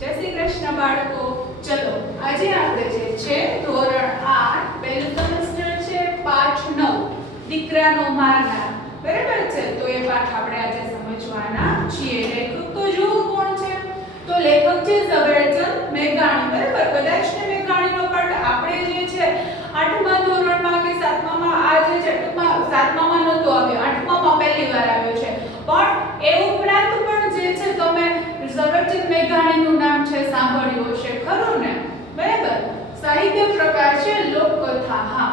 જય શ્રી કૃષ્ણ બાળકો. ચલો આજે આપણે જે છે ધોરણ 8 પહેલું સેમેસ્ટર છે પાઠ 9 દીકરાનો મારનાર. બરાબર છે? તો એ પાઠ આપણે આજે સમજવાના છીએ. લેખક તો જો કોણ છે? તો લેખક છે ઝવેરચંદ મેઘાણી. બરાબર? કદાચ ને મેઘાણીનો પાઠ આપણે જે છે 8મા ધોરણમાં કે 7મામાં આ જે છે 7મામાં નહોતો આવ્યો, 8મામાં પહેલી વાર આવ્યો છે. પણ એ ઉપરાંત પણ જે છે તમે ઝવેરચંદ મેઘાણીનું નામ છે સાંભળ્યું હશે, ખરું ને? બરાબર. સાહિત્ય પ્રકાર છે લોકકથા. હા,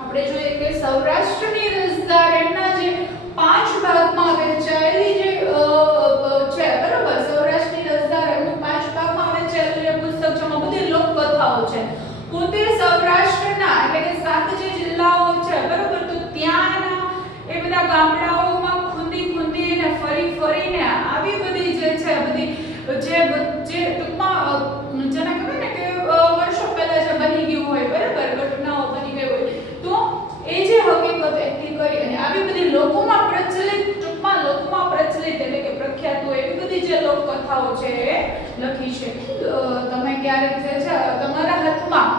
આપણે જોઈએ કે સૌરાષ્ટ્રની રસધાર એમના જે 5 ભાગમાં વહેંચાયેલી જે છે, બરાબર, સૌરાષ્ટ્રની રસધાર એમનું 5 ભાગમાં વહેંચાયેલું જે પુસ્તક છે, એમાં બધી લોકકથાઓ છે. પોતે સૌરાષ્ટ્રના એટલે કે 7 જે જિલ્લાઓ છે, બરાબર, તો ત્યાંના એ બધા ગામડાઓમાં ખૂંદીને ફરીને આવી બધી જે છે બધી જે ટૂંકમાં જેને કહેવાય ને કે વર્ષો પહેલા જે બની ગયું હોય, બરાબર, ઘટનાઓ બની ગઈ હોય, તો એ જે હકીકત એકઠી કરી અને આવી બધી લોકોમાં પ્રચલિત એટલે કે પ્રખ્યાત હોય એવી બધી જે લોકકથાઓ છે એ લખી છે. તમે ક્યારેક જે છે તમારા હાથમાં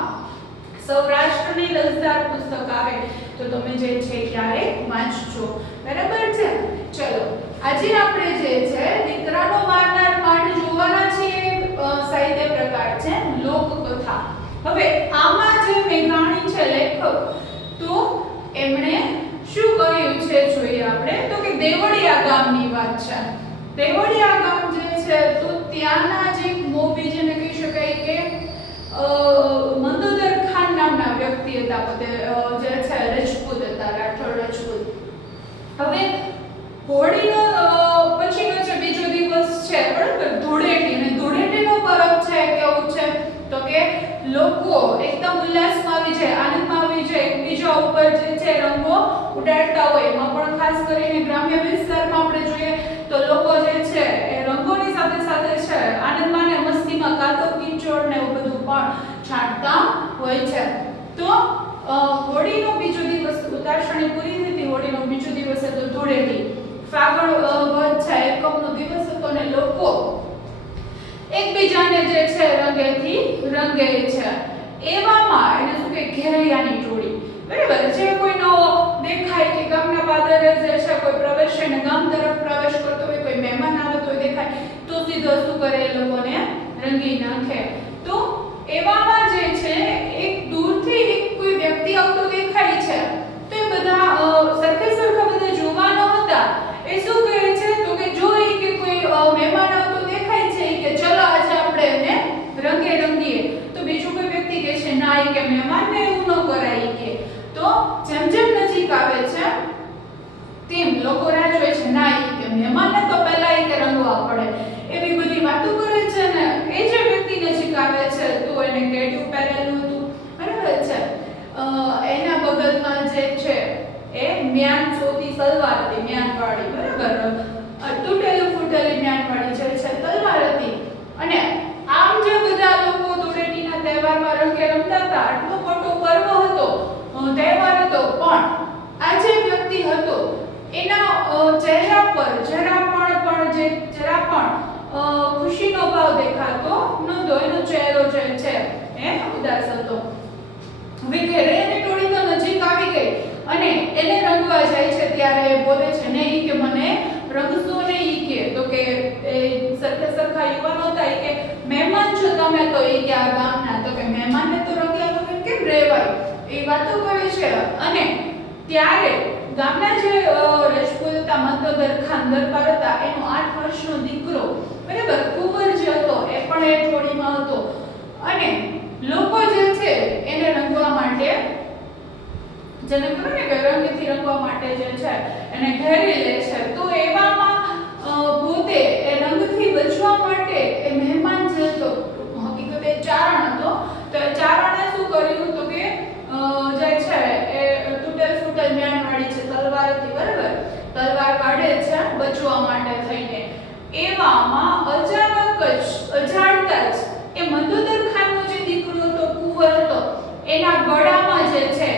સૌરાષ્ટ્રની રસધાર પુસ્તક આવે તો તમે જે છે ક્યારેક વાંચજો. બરાબર છે? ચલો આજે આપણે જે છે દીકરાનો મારનાર પાઠ જોવાના છીએ. સાહિત્ય પ્રકાર છે લોકકથા. હવે આમાં જે મેઘાણી છે લેખક, તો એમણે શું કહ્યું છે જોઈએ આપણે. તો કે દેવળિયા ગામની વાત છે. દેવળિયા ગામ જે છે તો ત્યાંના જે મોભી જેને કહી શકાય કે મંદોદર ખાન નામના વ્યક્તિ હતા, પોતે જે છે રજપૂત હતા, રાઠોડ રજપૂત. હવે હોળીનો પછીનો જે બીજો દિવસ છે, બરાબર, ધૂળેટી. અને ધૂળેટીનો પર્વ છે કેવું છે તો કે લોકો એકદમ ઉલ્લાસમાં આવી જાય, આનંદમાં આવી જાય, એકબીજા ઉપર જે છે રંગો ઉડાડતા હોય. એમાં પણ ખાસ કરીને ગ્રામ્ય વિસ્તારમાં આપણે જોઈએ તો લોકો જે છે એ રંગોની સાથે સાથે છે આનંદમાં ને મસ્તીમાં કાદવ કીચડ ને એવું બધું પણ છાંટતા હોય છે. તો હોળીનો બીજો દિવસ, ઉતારસણી પૂરી થઈ હતી, હોળીનો બીજો દિવસ હતો ધૂળેટી. ફાગણ વધ છે એકમનો દિવસ હતો ને લોકો એકબીજાને જે છે રંગેથી રંગે છે. એવામાં એને શું કે ઘેરિયાની ટોળી, બરાબર, જે કોઈ નવો દેખાય કે ગામના પાદરે જે છે કોઈ પ્રવેશ ને ગામ તરફ પ્રવેશ કરતો હોય, કોઈ મહેમાન આવતો હોય દેખાય તો સીધો શું કરે, એ લોકોને રંગી નાખે. તો એવામાં જે છે એક દૂરથી એક કોઈ વ્યક્તિ આવતો દેખાય છે, તો એ બધા સરખા બધા જોવાનો હતા. એ શું કહે છે તો કે જોઈ કે કોઈ મહેમાન આવતો દેખાય છે કે ચલો આજે આપણે એને રંગીએ. તો બીજું કોઈ વ્યક્તિ કહે છે ના, એ કે મહેમાનને એવું ન કરાય. કે તો જેમ નજીક આવે છે તેમ લોકો રાહ જોવે છે. ના, એ કે મહેમાનને તો પહેલા એ કે રંગવા પડે. એવી બધી વાતો કરે છે ને એ જે વ્યક્તિ નજીક આવે છે તો એને કેડિયું પહેરેલું હતું, બરાબર છે, એના બગલમાં જે છે એ મ્યાન ચોથી તલવાર હતી, મ્યાનવાળી, બરાબર, તૂટેલું ફૂટેલી મ્યાનવાળી જે છે તલવાર હતી. અને આમ જે બધા લોકો ધૂળેટીના તહેવારમાં રંગે રમતા હતા, આટલો મોટો પર્વ હતો, તહેવાર હતો, પણ આ જે વ્યક્તિ હતો એના ચહેરા પર જરા પણ ખુશીનો ભાવ દેખાતો નહોતો. એનો ચહેરો જે છે એ ઉદાસ હતો. હવે ઘેરિયાની ટોળી તો નજીક આવી ગઈ અને એને રંગવા જાય છે ત્યારે એ બોલે છે ને, ઈ કે મને રંગશો ને, ઈ કે તો કે એ સરખા યુવાનો હતા, ઈ કે મહેમાન છો તમે તો, ઈ કે આ ગામના, તો કે મહેમાનને તો રંગ્યા વગર કેમ રહેવાય, એ વાતો કરે છે. અને ત્યારે ગામના જે રજપૂત હતા, મંદોદર ખાન દરબાર હતા, એનો 8 વર્ષનો દીકરો, બરાબર, કુંવર જે હતો એ પણ એ ટોળીમાં હતો. અને લોકો જે છે એને રંગવા માટે, જેને કહેવાય ને કે રંગથી રંગવા માટે જે છે એને ઘેરી લે છે. તો એવામાં પોતે એ રંગથી બચવા માટે એ મહેમાન જે હતો, હકીકતે ચારણ હતો, તો એ ચારણે શું કર્યું તો કે જે છે એ તૂટેલ ફૂટેલ મ્યાનવાળી છે તલવાર હતી, બરાબર, તલવાર કાઢે છે બચવા માટે થઈને. એવામાં અચાનક જ અજાણતા જ એ મંદોદર ખાનનો જે દીકરો હતો, કુંવર હતો, એના ગળામાં જે છે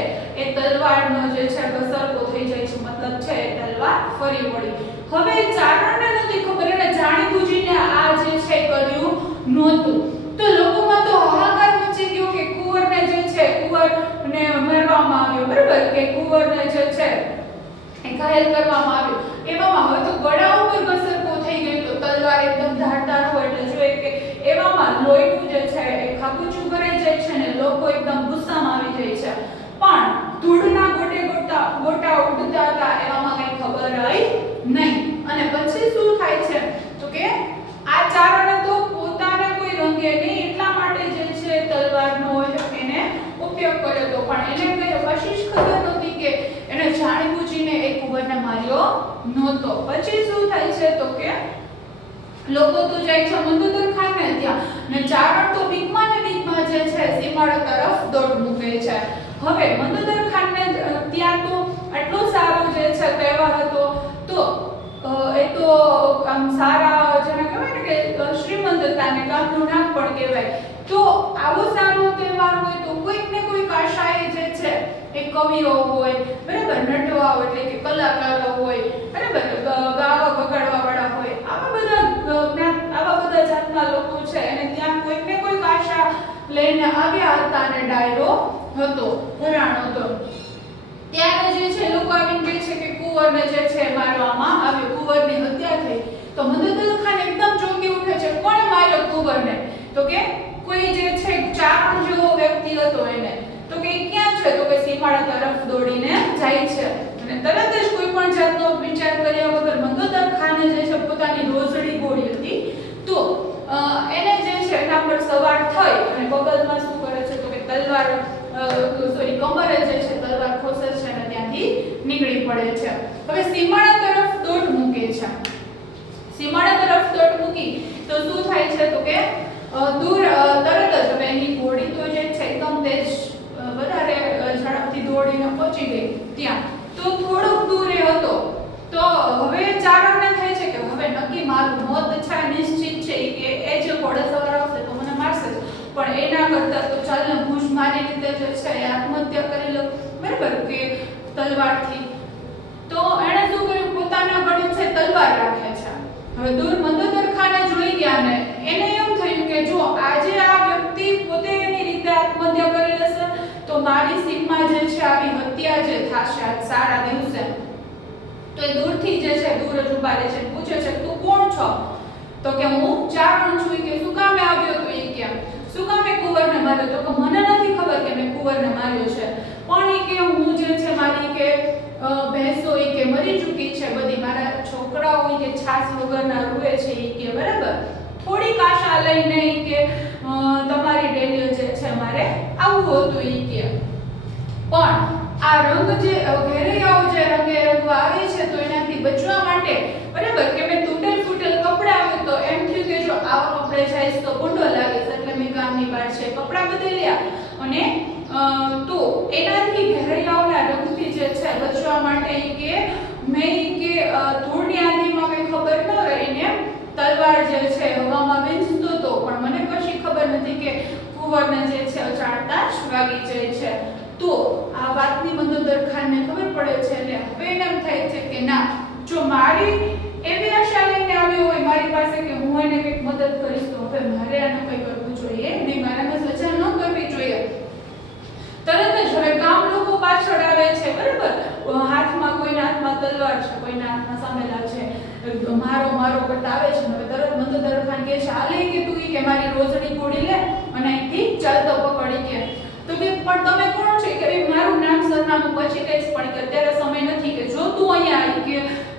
એ તલવારનો જે છે ઘસરકો થઈ જાય છે, મતલબ છે એ તલવાર ફરી વળી. હવે ચારણને નથી ખબર, એને જાણી બૂજીને આ જે છે કર્યું નહોતું. તો લોકોમાં તો હાહાકાર મચી ગયો કે કુંવરને જે છે કુંવરને મારવામાં આવ્યો, બરાબર, કે કુંવરને જે છે એ ઘાયલ કરવામાં આવ્યો. એવામાં હવે તો ગળા ઉપર ઘસરકો થઈ ગયો, તો તલવાર એકદમ ધારદાર હોય એટલે જોઈએ કે એવામાં લોહીનું જે છે એ ખાબુચું ભરાઈ જાય છે ને લોકો એકદમ ગુસ્સામાં આવી જાય છે. પણ ધૂળના ગોટા ઉડતા હતા એવામાં કઈ ખબર આવી નહીં. અને પછી શું થાય છે તો કે આ ચારણે તો પોતાને કોઈ રંગે નહીં એટલા માટે જે છે તલવારનો એને ઉપયોગ કર્યો હતો, પણ એને કઈ કશી ખબર નહોતી કે એને જાણીબૂજીને એ કુંવરને માર્યો નહોતો. પછી શું થાય છે તો કે લોકો તો જાય છે મંદોદર ખાનને ત્યાં, ને ચારણ તો બીકમાં જે છે સીમાડા તરફ દોડ મૂકે છે. હવે મંદોદર ખાનને ત્યાં તો આટલો સારો જે છે તહેવાર હતો, તો એ તો આમ સારા જેને કહેવાય ને કે શ્રીમંતતાને ગામનું નામ પણ કહેવાય. તો આવો સારો તહેવાર હોય તો કોઈક ને કોઈક આશાએ જે છે એ કવિઓ હોય, બરાબર, નટવાઓ એટલે કે કલાકારો હોય, બરાબર, ગાવા વગાડવા વાળા હોય, આવા બધા જાતના લોકો છે અને ત્યાં કોઈક ને કોઈક આશા લઈને આવ્યા હતા અને ડાયરો હતો, ઘરાણો હતો. ત્યારે જે છે લોકો આવીને કહે છે કે કુંવરને જે છે મારવામાં આવ્યો, કુંવરની હત્યા થઈ. તો મંદોદર ખાન એકદમ ચોંકી ઉઠે છે. કોણે માર્યો કુંવરને? તો કે કોઈ જે છે ચારણ જેવો વ્યક્તિ હતો એને. તો કે ક્યાં છે? તો કે સીમાડા તરફ દોડીને જાય છે અને તરત જ કોઈ પણ જાતનો વિચાર કર્યા વગર મંદોદર ખાને જે છે પોતાની રોસડી ગોળી હતી, તો એને જે છે એના પર સવાર થઈ અને બગલમાં શું કરે છે તો કે તલવાર કમરે જે છે તલવાર ખોસે છે અને ત્યાંથી નીકળી પડે છે. હવે સીમાડા તરફ દોટ મૂકે છે. સીમાડા તરફ દોટ મૂકી તો શું થાય છે તો કે દૂર તરત જ હવે એની ઘોડી તો જે છે એકદમ તેજ વધારે ઝડપથી દોડીને પહોંચી ગઈ ત્યાં. તો થોડુંક દૂર એ હતો, તો હવે ચારણને થાય છે કે હવે નક્કી મારું મોત છે નિશ્ચિત છે કે એ જે ઘોડે સવાર આવશે તો મને મારશે જ, પણ એના કરતા તો ચાલ ને હું જ મારી રીતે જે છે એ આત્મહત્યા કરી લઉં, બરાબર, કે તલવારથી. તો એણે શું કર્યું? પોતાના ગળે છે તલવાર રાખે છે. હવે દૂર મંદોદર ખાને જોઈ ગયા ને એને એમ થયું કે જો આજે આ વ્યક્તિ પોતે એની રીતે આત્મહત્યા કરી લેશે તો મારી સીમમાં જે છે આવી હત્યા જે થશે આજ સારા દિવસે. તો એ દૂરથી જે છે દૂર જ ઉભા રહે છે, પૂછે છે તું કોણ છો? તો કે હું ચારણ છું. કે શું કામે આવ્યો? તો એ કે શું કામે કુંવરને માર્યો? તો કે મને નથી ખબર કે મેં કુંવરને માર્યો છે, પણ એ કે હું જે છે મારી કે ભેંસો એ કે મરી ચૂકી છે બધી, મારા છોકરાઓ કે છાસ વગરના રૂએ છે એ કે, બરાબર, થોડીક આશા લઈને એ કે તમારી ડેલીઓ જે છે મારે આવવું હતું એ કે. પણ આ રંગ જે ઘેરિયાઓ જે રંગે રંગવા આવે છે તો એનાથી બચવા માટે, બરાબર, કે મેં તૂટેલ ફૂટેલ કપડા આવ્યું તો એમ થયું કે જો આવા કપડે જઈશ તો ગુંડો લાગીશ, એટલે મેં ગામની બહાર છે કપડા બદલ્યા અને તો એનાથી ઘેરિયાઓના રંગથી જે છે બચવા માટે કે મેં કે ધૂળની આંધીમાં કઈ ખબર ન રહીને તલવાર જે છે હવામાં વીંઝતો હતો, પણ મને કશી ખબર નથી કે કુંવરને જે છે અજાણતા જ વાગી જાય છે. તો આ વાતની મંદોદર ખાનને ખબર પડે છે અને હવે એને એમ થાય છે કે ના, જો મારી એવી આશા લઈને આવ્યો હોય મારી પાસે કે હું એને કંઈક મદદ કરીશ તો હવે મારે આને કંઈ કરવું જોઈએ નહીં, મારે સજા ન કરવી જોઈએ. તરત જ હવે ગામ લોકો પાછળ આવે છે, બરાબર, હાથમાં કોઈના હાથમાં તલવાર છે, કોઈના હાથમાં સામેલા છે, મારો કરતા આવે છે. હવે તરત મંદોદર ખાન કહે છે હાલે કે તું કે મારી રોસડી ગોળી લે અને અહીંથી ચાલતો પકડી કે. તો કે પણ તમે કોણ છો? કે મારું નામ સરનામું પછી કહીશ, પણ કે અત્યારે સમય નથી, કે જો તું અહીંયા આવી કે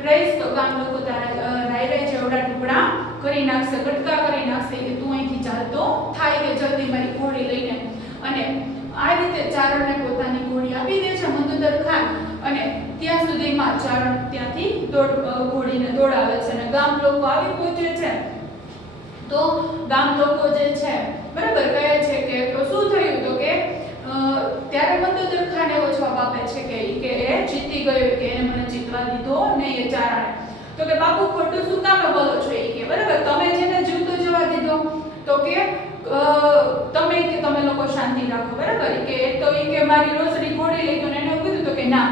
રહીશ તો ગામ લોકો તારા રાયરા જેવડા ટુકડા કરી નાખશે, કટકા કરી નાખશે, કે તું અહીંથી ચાલતો થાય કે જલ્દી મારી ઘોડી લઈને. અને આ રીતે ચારણને પોતાની ઘોડી આપી દે છે મંદોદર ખાન અને ત્યાં સુધીમાં ચારણ ત્યાંથી ઘોડીને દોડાવે છે અને ગામ લોકો આવી પહોંચે છે. તો ગામ લોકો જે છે, બરાબર, કહે છે કે શું થયું? તો કે ત્યારે મંદોદર ખાન એવો જવાબ આપે છે કે એ જીતી ગયો, કે એને મને જીતવા દીધો નહીં એ ચારણે. તો કે બાપુ ખોટું શું કામે બોલો છો? એ કે બરાબર, તમે જેને જીવતો જવા દીધો તો કે તમે લોકો શાંતિ રાખો, બરાબર, કે તો એ કે મારી રોસડી ઘોડી લઈ ગયો ને એને કીધું તો કે ના,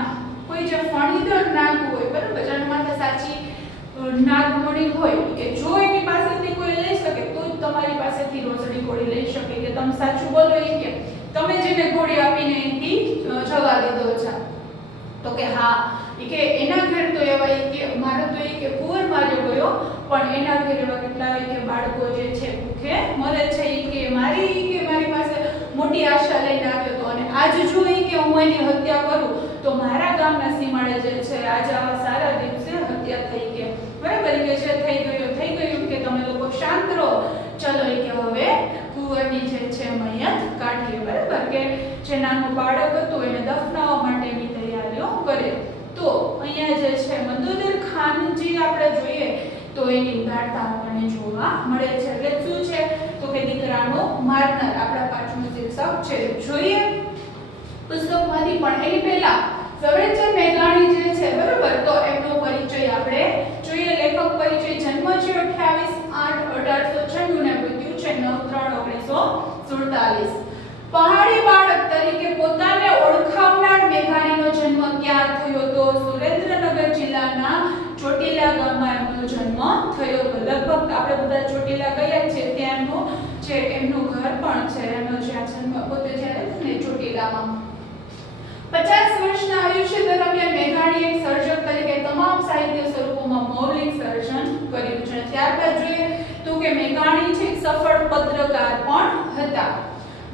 કોઈ જે ફણીદર નાગ હોય, બરાબર, જેના માથે સાચી નાગમણી હોય કે જો એની પાસેથી કોઈ લઈ શકે તો જ તમારી પાસેથી રોસડી ઘોડી લઈ શકે કે તમે સાચું બોલો એ કે તમે જેને ઘોડી આપીને એથી જવા દીધો છે તો કે હા કે એના ઘર તો એવા કે મારો તો કે કુંવર માર્યો ગયો પણ એના ઘર એવા કેટલા કે બાળકો જે છે ભૂખે મરે છે કે મારી પાસે મોટી આશા લઈને આવ્યો તો અને આજ જો કે હું એની હત્યા કરું તો મારા ગામના સીમાડે જે છે આજ આવા સારા દિવસે હત્યા થઈ કે બરાબર કે છે થઈ ગયું કે તમે લોકો શાંત રહો ચલો કે હવે કુંવરની જે છે મૈયત કાઢીએ બરાબર કે જે નાનું બાળક હતું એને દફનાવવા માટેની તૈયારીઓ કરે તો અહીંયા જે છે મંદોદર ખાનજી આપણે જોઈએ તો એની ઉદારતા આપણને જોવા મળે છે એટલે શું છે તો કે દીકરાનો મારનાર આપણા પાઠનું શીર્ષક છે જોઈએ પુસ્તકમાંથી પણ એની પહેલા ઝવેરચંદ મેઘાણી જે છે બરાબર તો એમનો પરિચય આપણે જોઈએ લેખક પરિચય જન્મ છે 28/8/1896 ને મૃત્યુ છે 9/3/1947 પહાડી બાળક તરીકે પોતાને ઓળખાવનાર મેઘાણીનો જન્મ ક્યાં થયો તો સુરેન્દ્રનગર જિલ્લાના ચોટીલા ગામમાં એમનો જન્મ થયો હતો લગભગ આપણે બધા ચોટીલા ગયા છે ત્યાંનું જે એમનું ઘર પણ છે એમનો જ્યાં જન્મ પોતે જ્યારે ને ચોટીલામાં 50 વર્ષના આયુષ્ય દરમિયાન મેઘાણીએ એક સર્જક તરીકે તમામ સાહિત્ય સ્વરૂપોમાં મૌલિક સર્જન કર્યું છે ત્યારબાદ જોઈએ તો કે મેઘાણી છે સફળ પત્રકાર પણ હતા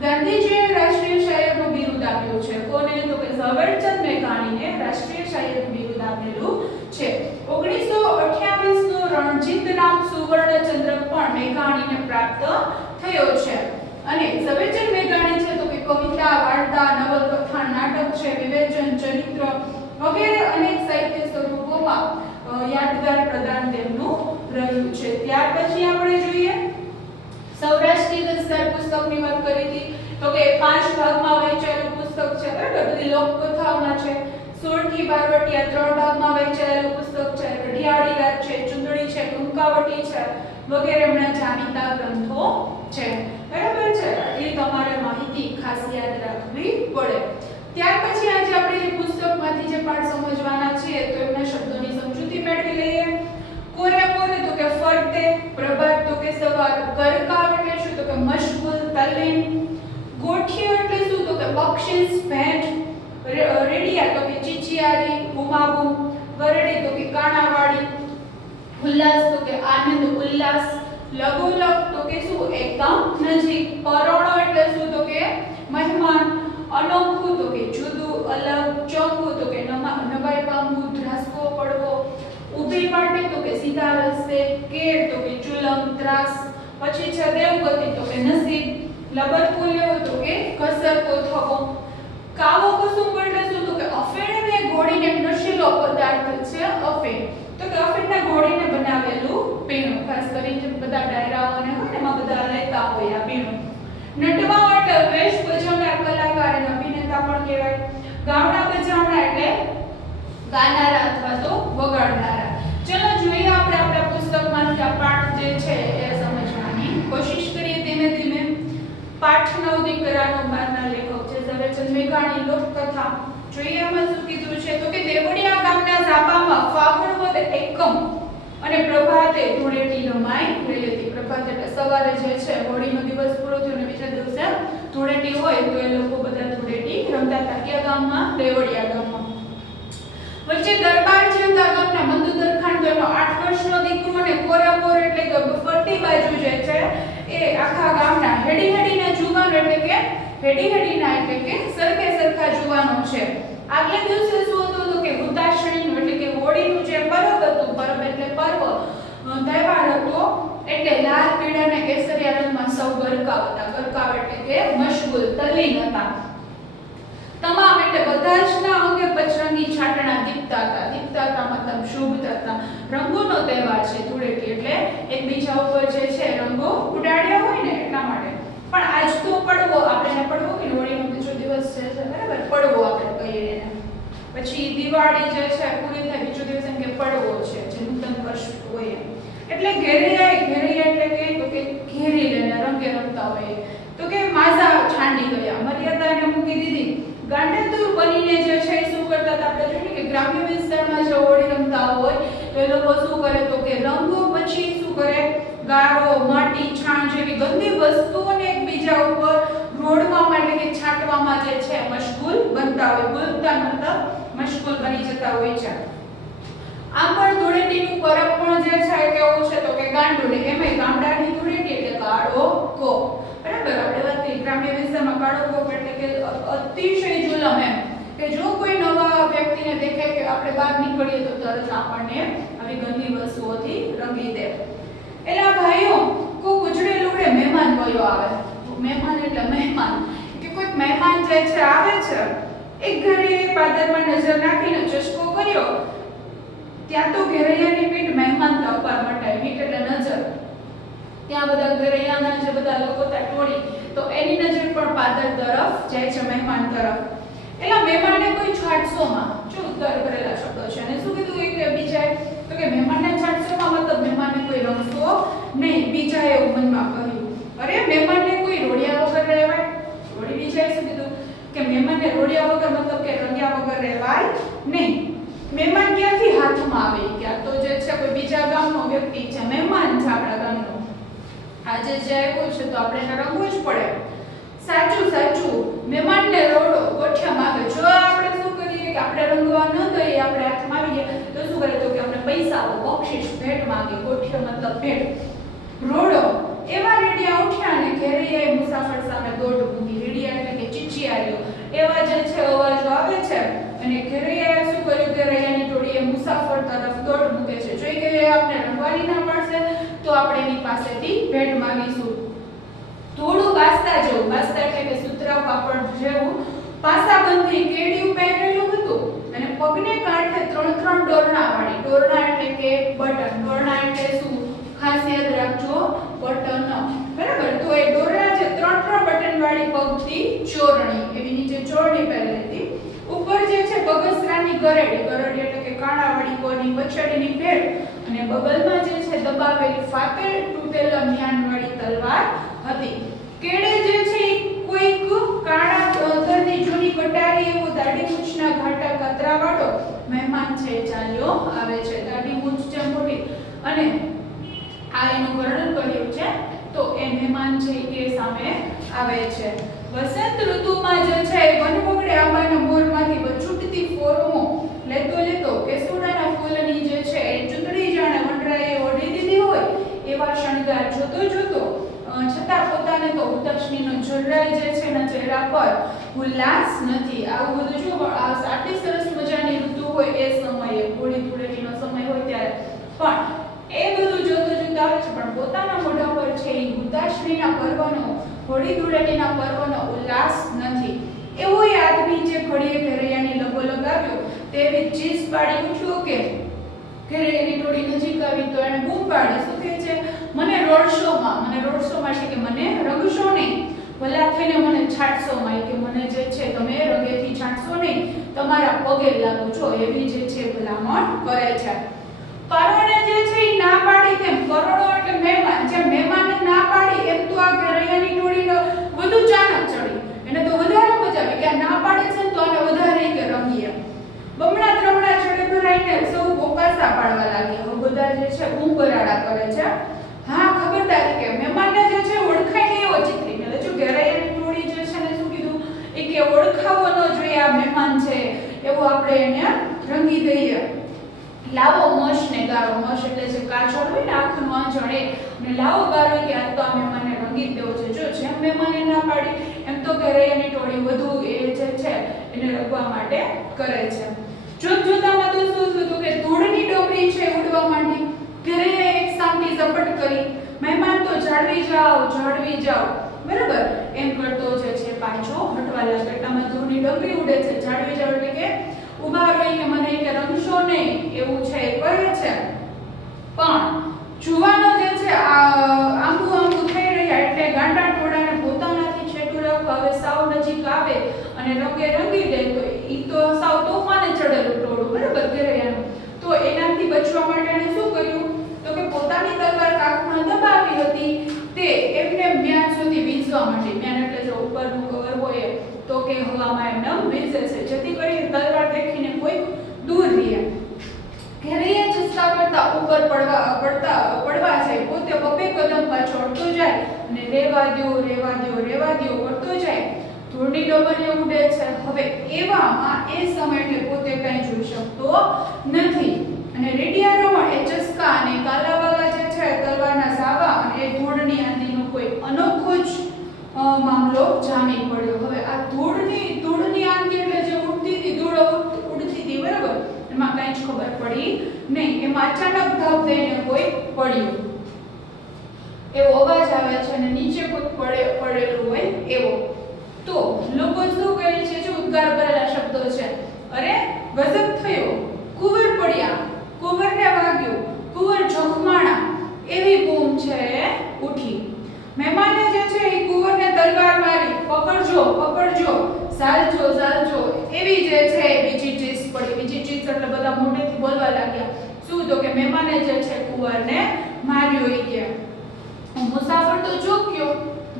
ગાંધીજીએ રાષ્ટ્રીય શાયરનું બિરુદ આપ્યું છે કોને તો કે ઝવેરચંદ મેઘાણીને રાષ્ટ્રીય શાયરનું બિરુદ આપેલું છે 1928 નો રણજીત રામ સુવર્ણચંદ્રક પણ મેઘાણીને પ્રાપ્ત થયો છે અને ઝવેરચંદ મેઘાણી છે તો કે કવિતા વાર્તા નવલકથા નાટક છે વિવેચન ચરિત્ર વગેરે અનેક સાહિત્ય સ્વરૂપોમાં યાદગાર પ્રદાન તેમનું રહ્યું છે ત્યાર પછી આપણે જોઈએ સૌરાષ્ટ્રી દસ્તાર પુસ્તકની વાત કરી હતી તો કે 5 ભાગમાં વહેંચાયેલું પુસ્તક છે બરાબર બધી લોકકથાઓના છે 16 થી 12 વટિયા 3 ભાગમાં વહેંચાયેલું પુસ્તક છે રઢિયાળી રાત છે ચુંદડી છે ટૂંકાવટી છે વગેરે એમના જાણીતા ગ્રંથો છે બરાબર છે એ તમારે માહિતી ખાસ યાદ રાખવી પડે ત્યાર પછી આજે આપણે જે પુસ્તકમાંથી જે પાઠ સમજવાના છે તો એમના શબ્દોની સમજૂતી મેળવી લઈએ કોરે કોરે તો કે ફરતે પ્રભાત તો કે સવાર કરકાવ એટલે શું તો કે મશગુલ તલ્લીન ગોઠિયો એટલે શું તો કે બક્ષિસ ભેટ રેડિયા તો કે ચીચિયારી ગુમાગુમ ગરડી તો કે કાણાવાડી ઉલ્લાસ તો કે આનંદ ઉલ્લાસ લઘુલક તો કે શું એકદમ નજીક પરોણો એટલે શું તો કે મહેમાન અનોખું તો કે જુદું અલગ ચોખ્ખું તો કે નવાઈ પામવું ધ્રાસકો પડવો ઊભી માટે તો કે સીધા રસ્તે કેર તો કે ચુલમ ત્રાસ પછી છે દેવગતિ તો કે નસીબ લબડકો લેવો તો કે ઘસરકો થવો કાવો કુસુમ એટલે શું તો કે અફેણને ઘોડીને નશીલો પદાર્થ છે અફેણ તો કે અફેણના ઘોડીને બનાવેલું પીણું ખાસ કરીને બધા ડાયરાઓને હોય ને એમાં બધા લેતા હોય આ પીણું નટવા એટલે વેશ ભજવનાર કલાકાર અને અભિનેતા પણ કહેવાય ગાવડા બજાવના એટલે ગાનારા અથવા તો વગાડનારા ચલો જોઈએ આપણે આપણા પુસ્તકમાંથી આ પાઠ જે છે એ સમજવાની કોશિશ કરીએ ધીમે ધીમે પાઠ 9 દીકરાનો બારના લેખક છે ઝવેરચંદ મેઘાણી લોકકથા જોઈએ આમાં શું કીધું છે તો કે દેવડિયા ગામના ઝાપામાં ફાગણ વદ એકમ અને પ્રભાતે ધૂળેટી રમાઈ રહી હતી પ્રભાત એટલે સવારે જે છે હોળીનો દિવસ પૂરો થયો અને બીજા દિવસે ધૂળેટી હોય તો એ લોકો બધા ધૂળેટી રમતા હતા કયા ગામમાં દેવડિયા ગામમાં વચ્ચે દરબાર જેવતા ગામના મંદુદર ખાન તો એનો 8 વર્ષનો દીકરો અને કોરાપોર એટલે કે ફરતી બાજુ જે છે એ આખા ગામના હેડીના જુવાનો એટલે કે સરખે સરખા જુવાનો છે આગલે દિવસે શું હતું તો કે હુતાશણીનું એટલે કે હોળીનું જે પર્વ હતું પર્વ એટલે પર્વ તહેવાર હતો એટલે લાલ પીળા અને કેસરિયા રંગમાં સૌ ગરકાવ હતા ગરકાવ એટલે કે મશગુલ તલ્લીન હતા તમામ એટલે બધા જ ના અંગે પચરંગી છાટણા દીપતા હતા મતલબ શુભતા હતા રંગોનો તહેવાર છે ધૂળેટી એટલે એકબીજા ઉપર જે છે રંગો ઉડાડ્યા હોય ને એટલા માટે પણ આજ તો પડવો આપણે પડવો કે હોળીનો બીજો દિવસ છે બરાબર પડવો આપણે કહીએ એને પછી દિવાળી જે છે પૂરી થાય બીજો દિવસ એમ કે પડવો છે જે નૂતન વર્ષ હોય એટલે ઘેરિયા એટલે કે ઘેરી લેને રંગે રમતા હોય તો કે માઝા છાંડી ગયા મર્યાદાને મૂકી દીધી ગાંડાતુર બનીને જે છે શું કરતા હતા આપણે જોઈએ કે ગ્રામ્ય વિસ્તારમાં જે હોળી રમતા હોય તો એ લોકો શું કરે તો કે રંગો પછી શું કરે ગારો માટી છાણ જેવી ગંદી વસ્તુઓને એકબીજા ઉપર રોડવામાં એટલે કે છાંટવામાં જે છે મશગુલ બનતા હોય ગુલતાન મતલબ મશગુલ બની જતા હોય છે આમ પણ ધૂળેટીનું પરબ પણ જે છે કેવું છે તો કે ગાંડોળી એમાંય ગામડાની ધૂળેટી એટલે કાળો કોપ બરાબર આપણે વાત કરી ગ્રામ્ય વિસ્તારમાં કાળો કોપ એટલે કે અતિશય જુલમ એમ કે જો કોઈ નવા વ્યક્તિને દેખે કે આપણે બહાર નીકળીએ તો તરત આપણને આવી ગંદી વસ્તુઓથી રંગી દે એલા ભાઈઓ કોઈ ઉજળે લુગડે મહેમાન કયો આવે મહેમાન એટલે મહેમાન કે કોઈ મહેમાન જે છે આવે છે એક ઘરે પાદરમાં નજર નાખીને ચસ્કો કર્યો ત્યાં તો ઘેરૈયાની પીઠ મહેમાન તપાર મટાય પીઠ એટલે નજર ત્યાં બધા ઘેરૈયાના જે બધા લોકો ત્યાં ટોળી તો એની નજર પણ પાદર તરફ જાય છે મહેમાન તરફ એલા મહેમાનને કોઈ છાટસોમાં જો ઉદ્ધાર કરેલા શબ્દો છે અને શું કીધું એક બીજાએ તો કે મહેમાનને છાટસોમાં મતલબ મહેમાનને કોઈ રંગશો નહીં બીજાએ એવું મનમાં કહ્યું અરે મહેમાનને કોઈ રોડિયા વગર રહેવાય રોડી બીજાએ શું કીધું કે મહેમાનને રોડિયા વગર મતલબ કે રંગ્યા વગર રહેવાય નહીં મહેમાન ક્યાંથી હાથમાં આવે ક્યાં તો જે છે કોઈ બીજા ગામનો વ્યક્તિ છે મહેમાન છે આપણા ગામનો આજે જે આવ્યો છે તો આપણે એને રંગવું જ પડે સાચું સાચું મહેમાનને રોડો ગોઠિયા માંગે જો આપણે શું કરીએ કે આપણે રંગવા ન દઈએ આપણે હાથમાં આવી જાય તો શું કરે તો કે આપણે પૈસા આપો બક્ષિસ ભેટ માંગે ગોઠિયા મતલબ ભેટ રોડો એવા રેડિયા ઉઠ્યા ને ઘેરિયાએ મુસાફર સામે દોડ મૂકી રેડિયા એટલે કે ચીચિયારીઓ એવા જે છે અવાજો આવે છે અને ઘેરિયાએ શું કર્યું કે રૈયાની ટોળીએ મુસાફર તરફ દોડ મૂકે છે જોઈ કે આપણે રંગવાની ના પડશે તો આપણે એની પાસેથી ભેટ માંગીશું થોડું બાસ્તા જેવું બાસ્તા એટલે કે સુતરાઉ કાપડ જેવું પાસાબંધી કેડિયું પહેરેલું હતું અને પગને કાંઠે ત્રણ ડોરણા વાળી ડોરણા એટલે કે બટન ડોરણા એટલે શું ખાસ યાદ રાખજો બટન બરાબર તો એ ડોરણા જે ત્રણ બટન વાળી પગથી ચોરણી એવી નીચે ચોરણી પહેરેલી હતી ઉપર જે છે બગસરાની ગરેડી ગરેડી એટલે કે કાણાવાળી કોની બછડીની ભેટ અને બગલમાં જે છે દબાવેલી ફાટેલ તૂટેલા મ્યાનવાળી તલવાર હતી કેડે જે છે કોઈક કાણા પથ્થરની જૂની કટારી એવો દાઢી મૂછના ઘાટા કતરા વાળો મહેમાન છે ચાલ્યો આવે છે દાઢી મૂછ છે મોટી અને આ એનું વર્ણન કર્યું છે તો એ મહેમાન છે કે સામે આવે છે વસંત ઋતુમાં જે છે વનવગડે આંબાના મોરમાંથી વચૂટતી ફોરમો લેતો કેસુડાના ફૂલની જે છે એ ચૂંટણી જાણે વનરાએ ઓઢી દીધી હોય એવા શણગાર જોતો છતાં પોતાને તો ઉદાસીનો જરાય જે છે એના ચહેરા પર ઉલ્લાસ નથી આવું બધું જો આટલી સરસ મજાની ઋતુ હોય એ સમયે હોળી ધૂળેટીનો સમય હોય ત્યારે પણ એ બધું જોતું આવે છે પણ પોતાના મોઢા પર છે એ ઉદાસીના પર્વનો હોળી ધૂળેટીના પર્વનો ઉલ્લાસ નથી એવો એ આદમી જે ઘડીએ ઘેરૈયાની લબો લગાવ્યો તેવી ચીસ પાડી ઉઠ્યો કે ઘેરૈયાની ટોળી નજીક આવી તો એને બૂમ પાડી શું કહે છે મને રોડ શોમાં છે કે મને રંગશો નહીં ભલા થઈને મને છાંટશો માં કે મને જે છે તમે રંગેથી છાંટશો નહીં તમારા પગે લાગુ છો એવી જે છે ભલામણ કરે છે કરોણે જે છે એ ના પાડી તેમ કરોડો એટલે મહેમાન જે મહેમાને ના પાડી એમ તો આ ઘેરૈયાની ટોળીનો વધુ ચાનક ચડી એને તો વધારે મજા આવી કે ના પાડે છે તો આને વધારે કે રંગીએ બમણા ત્રમણા ચડે ભરાઈને સૌ બોકાસા પાડવા લાગ્યા હવે બધા જે છે બૂમબરાડા કરે છે હા ખબરદારી કે મહેમાનને જે છે ઓળખાય નહીં એવો ચિત્રી એટલે જો ઘેરૈયાની ટોળી જે છે ને શું કીધું એ કે ઓળખાવો ન જોઈએ આ મહેમાન છે એવો આપણે એને રંગી દઈએ લાવો મશ ને ગારો મશ એટલે જે કાચળ હોય ને આખું આંચળ ને લાવો ગારો કે આ તો આ મહેમાનને રંગી દેવો છે જો જેમ મહેમાને ના પાડી એમ તો ઘેરૈયાની ટોળી વધુ એ જે છે એને રંગવા માટે કરે છે જોતામાં તો શું થયું કે ધૂળની ડોબરી છે ઉડવા માંડી ઘેરૈયાએ એક સામટી ઝપટ કરી મહેમાન તો જાળવી જાઓ બરાબર એમ કરતો જે છે પાછો હટવા લાગ્યો એટલામાં ધૂળની ડોબરી ઉડે છે જાળવી જાઓ એટલે કે ઊભા રહી કે મને કે રંગશો નહીં એવું છે કહે છે પણ જુવાનો જે છે આંબુ થઈ રહ્યા એટલે ગાંડા ટોળાને પોતાનાથી છેટું રાખવા હવે સાવ નજીક આવે અને રંગે રંગી દે તો ઈ તો સાવ તોફાને ચડેલું ટોળું બરાબર ઘેરૈયાનું તો એનાથી બચવા માટે એને શું કર્યું તો કે પોતાની તલવાર કાખમાં દબાવી હતી તે એમને મ્યાન સુધી વીંઝવા માંડી મ્યાન એટલે જો ઉપરનું કવર હોય તો કે હવામાં એમને વીંઝે છે જેથી કરીને તલવાર દેખીને કોઈ દૂર રહે ઘેરૈયા ચસ્કા પર બપોર પડવા જાય પોતે બબે કદમ પાછો અડતો જાય અને રેવા દ્યો કરતો જાય. ધૂળની ડબલીઓ ઉડે છે. હવે એવામાં એ સમયે પોતે કંઈ જોઈ શકતો નથી અને રેડિયારોમાં એ ચસ્કા અને કાલાવાલા જે છે તલવારના સાવા અને એ ધૂળની આંધીનો કોઈ અનોખો જ મામલો જામી પડ્યો. હવે આ ધૂળની આંધી એટલે જે ઉડતી હતી ધૂળ ઉડતી હતી બરાબર, એમાં કંઈ જ ખબર પડી નહીં. એમાં અચાનક ધબ દઈને કોઈ પડ્યું એવો અવાજ આવે છે અને નીચે કોઈ પડેલું હોય એવો. તો લોકો શું કહે છે? જે ઉદ્ગાર કરેલા શબ્દો છે, અરે ગજબ થયો, કુંવર પડ્યા, કુંવરને વાગ્યું, કુંવર જોખમાણા, એવી બૂમ છે ઉઠી. મહેમાને જે છે એ કુંવરને તલવાર મારી, પકડજો, સાલજો, એવી જે છે બીજી ચીજ પડી. બીજી ચીજ એટલે બધા મોઢેથી બોલવા લાગ્યા. શું? તો કે મહેમાને જે છે કુંવરને માર્યો. એ કે મુસાફર તો ચોક્યો.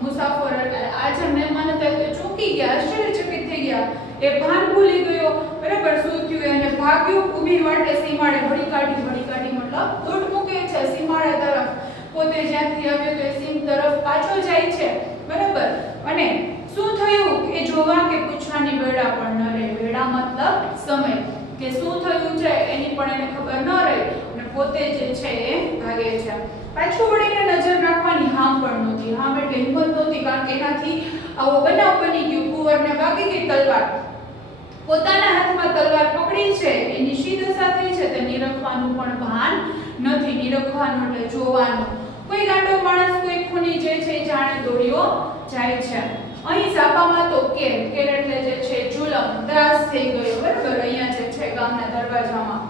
મુસાફર એટલે આ જે મહેમાન હતા તે ચોંકી ગયા, આશ્ચર્યચકિત થઈ ગયા. એ ભાન ભૂલી ગયો બરાબર. શું થયું? એને ભાગ્યો ઊભી વાટે સીમાડે ભડી કાઢી મતલબ દોટ મૂકે છે સીમાડે તરફ. પોતે જ્યાંથી આવ્યો તો એ સીમ તરફ પાછો જાય છે બરાબર. અને શું થયું એ જોવા કે પૂછવાની વેળા પણ ન રહી. વેળા મતલબ સમય, કે શું થયું છે એની પણ એને ખબર ન રહી અને પોતે જે છે એ ભાગે છે. પાછું વળીને નજર નાખવાની હામ પણ નહોતી. હામ એટલે હિંમત નહોતી, કારણ કે એનાથી આવો બનાવ બની ગયો. કુંવરને વાગી ગઈ તલવાર, પોતાના હાથમાં તલવાર પકડી છે, એની શી દશા થઈ છે તે નિરખવાનું પણ ભાન નથી. નિરખવાનું એટલે જોવાનું. કોઈ ગાંડો માણસ કોઈ ખૂની જે છે જાણે દોડ્યો જાય છે. અહીં સાપામાં તો કેર એટલે જે છે જુલમ, ત્રાસ થઈ ગયો બરાબર. અહીંયા જે છે ગામના દરવાજામાં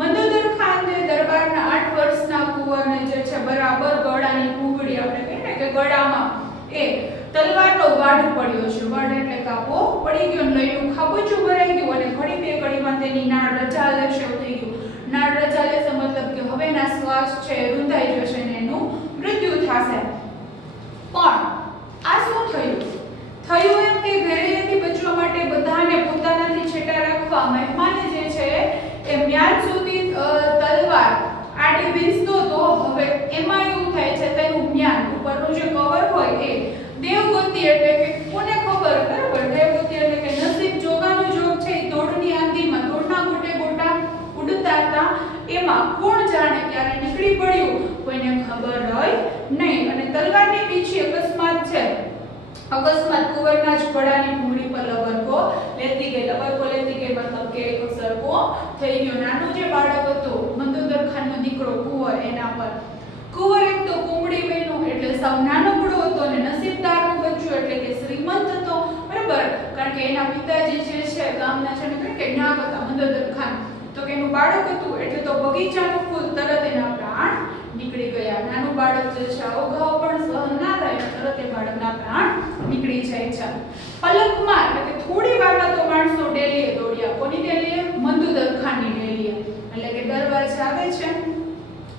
મંદોદર ખાન જે દરબારના 8 વર્ષના કુંવરને જે છે બરાબર ગળાની ફૂગડી, આપણે કહીએ ને કે ગળામાં એ તલવારનો વાડ પડ્યો છે. વાડ એટલે કાપો પડી ગયો, લઈનું ખાબોચું ભરાઈ ગયું અને ઘડી બે ઘડીમાં તેની નાળ રચા લેશે એવું થઈ ગયું. નાળ રચા લેશે મતલબ કે હવેના શ્વાસ છે રૂંધાઈ જશે ને એનું મૃત્યુ થશે. પણ આ શું થયું એમ કે ઘરેથી બચવા માટે બધાને પોતાનાથી છેટા રાખવા મહેમાને જે છે એ મ્યાન સુધી તલવાર આડી વીંચતો તો હવે એમાં એવું થાય છે તેનું મ્યાન ઉપરનું જે કવર હોય એ દેવગતિ એટલે કે કોને ખબર બરાબર. દેવગતિ એટલે કે નસીબ જોગાનો જોગ છે. ધૂળની આંધીમાં ધૂળના ગોટા ઉડતા હતા, એમાં કોણ જાણે ક્યારે નીકળી પડ્યું કોઈને ખબર હોય નહીં. અને તલવારની પીછી અકસ્માત છે. અકસ્માત કુંવરના જ ગળાની ભૂંગળી પર લબરકો લેતી ગઈ મતલબ કે એક સરકો થઈ ગયો. નાનું જે બાળક હતું મંદોદર ખાનનો દીકરો કુંવર, એના પર કુંવર એક તો કુંવળી બન્યો એટલે સાવ નાનકડો હતો અને નસીબદારનું બચ્ચું એટલે કે શ્રીમંત હતો બરાબર. કારણ કે એના પિતાજી જે છે ગામના છે ને કે નાગ હતા મંદોદર ખાન, તો કે એનું બાળક હતું એટલે તો બગીચાનું ફૂલ તરત એના પ્રાણ નીકળી ગયા. નાનું બાળક જે છે અવઘાવ પણ સહન ના થાય, તરત એ બાળકના પ્રાણ નીકળી જાય છે. પલકમાં એટલે કે થોડી વારમાં તો માણસો ડેલીએ દોડ્યા. કોની ડેલીએ? મંદોદર ખાનની ડેલીએ. એટલે કે દરવાજે આવે છે.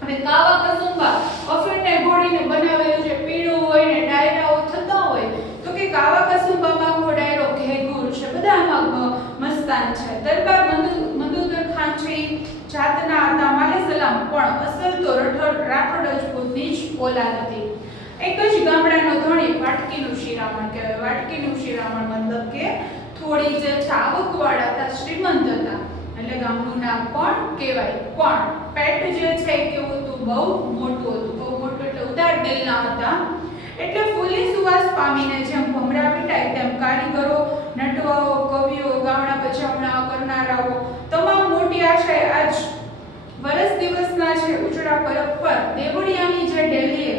હવે કાવા કસુંબા અફીણને ઘોડીને બનાવેલું જે પીળું હોય ને ડાયરાઓ થતા હોય, તો કે કાવા કસુંબામાં કો ડાયરો ઘેઘુર છે, બધામાં મસ્તાન છે. દરબાર મંદોદર ખાન છે જાતના હતા માલે સલામ, પણ અસલ તો રાઠોડ રજપૂતની જ ઓલાદ હતી. એક જ ગામડાનો ધણી, વાટકીનું શિરામણ કહેવાય. વાટકીનું શિરામણ મતલબ કે થોડી જે આવકવાળા હતા, શ્રીમંત હતા એટલે ગામનું નામ પણ કહેવાય. પણ પેટ જે છે કેવું હતું? બહુ મોટું હતું. બહુ મોટું એટલે ઉદાર દિલના હતા. એટલે ફૂલી સુવાસ પામીને જેમ ભમરા વીટાય તેમ કારીગરો, નટવાઓ, કવિઓ, ગામડા બજાવણા કરનારાઓ તમામ મોટી આશાએ આજ વર્ષ દિવસના છે ઉજળા પરબ પર દેવળિયાની જે ડેલીએ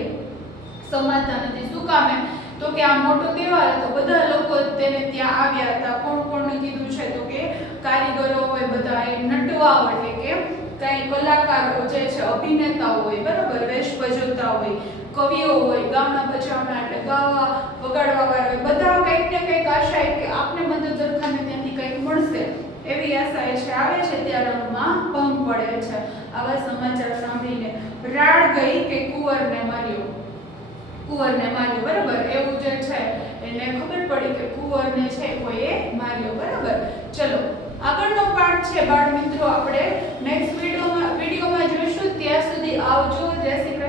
સમાતા નથી. શું કામે? તો કે આ મોટો તહેવાર હતો, બધા લોકો તેને ત્યાં આવ્યા હતા. કોણ કીધું છે? તો કે કારીગરો હોય, બધા નટવાઓ એટલે કે કઈ કલાકારો જે છે અભિનેતાઓ હોય બરાબર, વેશ ભજવતા હોય, કવિઓ હોય, ગામના બજાવણા એટલે ગાવા વગાડવા વાળા હોય, બધા કંઈક ને કંઈક આશાએ કે આપને મંદોદર ખાનને ત્યાંથી કંઈક મળશે એવી આશાએ છે આવે છે. ત્યારે રણમાં ભંગ પડે છે. આવા સમાચાર સાંભળીને રાડ ગઈ કે કુંવરને માર્યો બરાબર. એવું જે છે એને ખબર પડી કે કુંવરને છે કોઈએ માર્યો બરાબર. ચલો આગળનો પાઠ છે બાળ મિત્રો આપણે નેક્સ્ટ વિડીયોમાં જોઈશું. ત્યાં સુધી આવજો. જય શ્રી કૃષ્ણ.